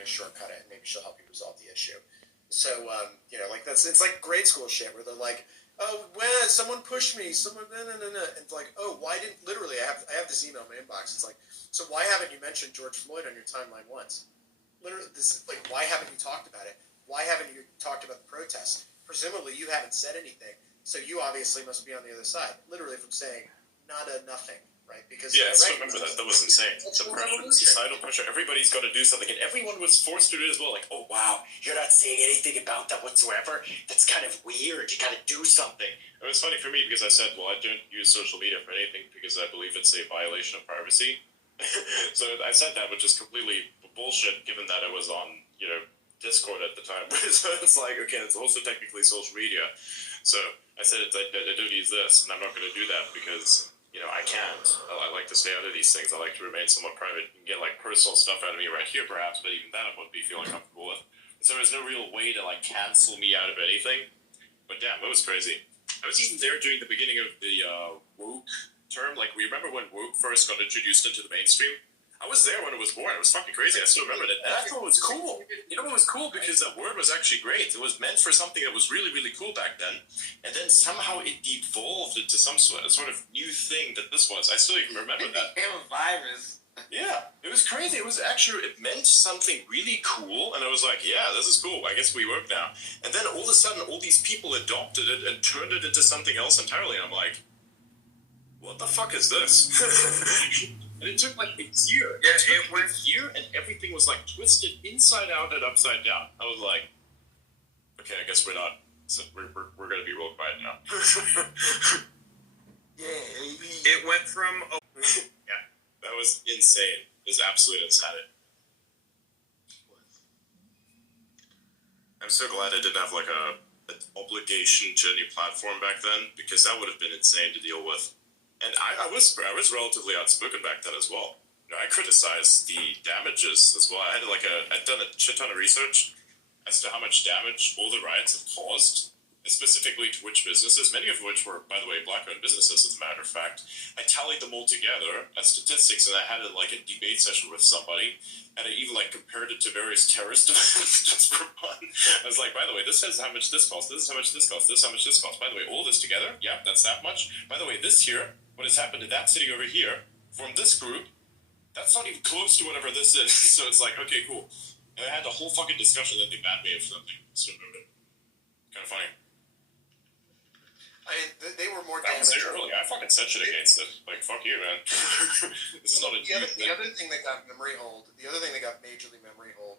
just shortcut it, and maybe she'll help you resolve the issue. So like it's like grade school shit where they're like, oh, when someone pushed me, someone and it's like, oh, why didn't literally I have this email in my inbox. It's like, so why haven't you mentioned George Floyd on your timeline once? Literally, this is like, why haven't you talked about it? Why haven't you talked about the protests? Presumably, you haven't said anything, so you obviously must be on the other side. Literally, from saying nada, nothing, right? Because I still remember that. That was insane. The pressure, the societal pressure. Everybody's got to do something, and everyone was forced to do it as well. Like, oh wow, you're not saying anything about that whatsoever. That's kind of weird. You got to do something. It was funny for me because I said, well, I don't use social media for anything because I believe it's a violation of privacy. So I said that, which is completely bullshit, given that I was on, Discord at the time. So it's like, okay, it's also technically social media. So I said, I don't use this, and I'm not going to do that because, I can't. I like to stay out of these things. I like to remain somewhat private. You can get, personal stuff out of me right here, perhaps, but even that I wouldn't be feeling comfortable with. So there's no real way to, cancel me out of anything. But damn, it was crazy. I was even there during the beginning of the woke term. We remember when woke first got introduced into the mainstream? I was there when it was born. It was fucking crazy. I still remember it. And I thought it was cool. You know what was cool? Because that word was actually great. It was meant for something that was really, really cool back then. And then somehow it evolved into some sort of new thing that this was. I still even remember that. It became a virus. Yeah, it was crazy. It was actually, it meant something really cool. And I was like, yeah, this is cool. I guess we work now. And then all of a sudden, all these people adopted it and turned it into something else entirely. And I'm like, what the fuck is this? And it took a year. Yeah, it went a year, and everything was twisted inside out and upside down. I was like, okay, I guess we're not. So we're going to be real quiet now. Yeah, it went from. Yeah, that was insane. It was absolute insanity. I'm so glad I didn't have an obligation to any platform back then, because that would have been insane to deal with. And I was relatively outspoken back then as well. I criticized the damages as well. I'd done a shit ton of research as to how much damage all the riots have caused, and specifically to which businesses, many of which were, by the way, black-owned businesses, as a matter of fact. I tallied them all together as statistics, and I had a debate session with somebody, and I even compared it to various terrorist events just for fun. I was like, by the way, this says how much this costs, this is how much this costs, this is how much this costs. By the way, all this together, yeah, that's that much. By the way, this here, what has happened to that city over here, from this group, that's not even close to whatever this is. So it's like, okay, cool. And I had the whole fucking discussion that they banned me for something. Still remember it. Kind of funny. They were more damaged. That was there early. I fucking said shit against it. Fuck you, man. This is not a the other thing that got memory hold, the other thing that got majorly memory hold